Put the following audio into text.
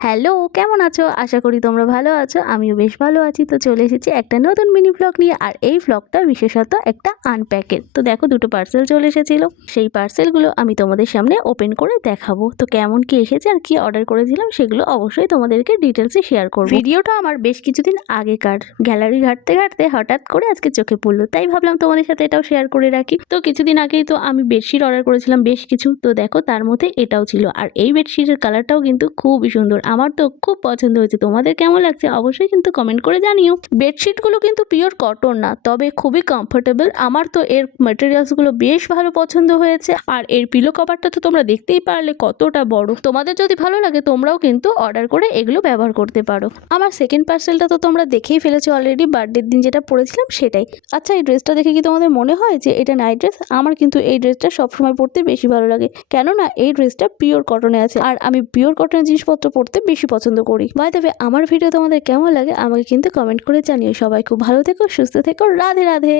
Hello, কেমন আছো? আশা করি তোমরা ভালো আছো। আমিও বেশ ভালো আছি। তো চলে এসেছি একটা নতুন মিনি ভ্লগ নিয়ে। আর এই ভ্লগটা বিশেষত একটা আনপ্যাকের। তো দেখো দুটো পার্সেল চলে এসেছিল। সেই পার্সেলগুলো আমি তোমাদের সামনে ওপেন করে দেখাবো। তো কেমন কি এসেছে আর কি অর্ডার করেছিলাম সেগুলো অবশ্যই তোমাদেরকে ডিটেলসে শেয়ার করব। ভিডিওটা আমার বেশ কিছুদিন আগেকার। গ্যালারি ঘাঁটতে ঘাঁটতে হঠাৎ করে আজকে চোখে পড়লো। তাই ভাবলাম তোমাদের সাথে এটাও শেয়ার করে রাখি। তো কিছুদিন আগেই তো আমি বেডশিট অর্ডার করেছিলাম বেশ কিছু। তো দেখো তার মধ্যে এটাও ছিল। আর এই বেডশিটের কালারটাও কিন্তু খুবই সুন্দর। আমার তো খুব পছন্দ হয়েছে। তোমাদের কেমন লাগছে অবশ্যই কিন্তু কমেন্ট করে জানিও। বেডশিটগুলো কিন্তু পিওর কটন না, তবে খুবই কমফোর্টেবল। আমার তো এর ম্যাটেরিয়ালসগুলো বেশ ভালো পছন্দ হয়েছে। আর এর পিলো কভারটা তো তোমরা দেখতেই পারলে কতটা বড়। তোমাদের যদি ভালো লাগে তোমরাও কিন্তু অর্ডার করে এগুলো ব্যবহার করতে পারো। আমার সেকেন্ড পার্সেলটা তো তোমরা দেখেই ফেলেছো অলরেডি, বার্থডের দিন যেটা পরেছিলাম সেটাই। আচ্ছা, এই ড্রেসটা দেখে কি তোমাদের মনে হয় যে এটা নাইট ড্রেস? আমার কিন্তু এই ড্রেসটা সবসময় পরতে বেশি ভালো লাগে, কেননা এই ড্রেসটা পিওর কটনে আছে। আর আমি পিওর কটনের জিনিসপত্র পরতে বেশি পছন্দ করি। বাই দ্য ওয়ে, আমার ভিডিও তোমাদের কেমন লাগে আমাকে কিন্তু কমেন্ট করে জানিও। সবাই খুব ভালো থেকো, সুস্থ থেকো, রাধে রাধে।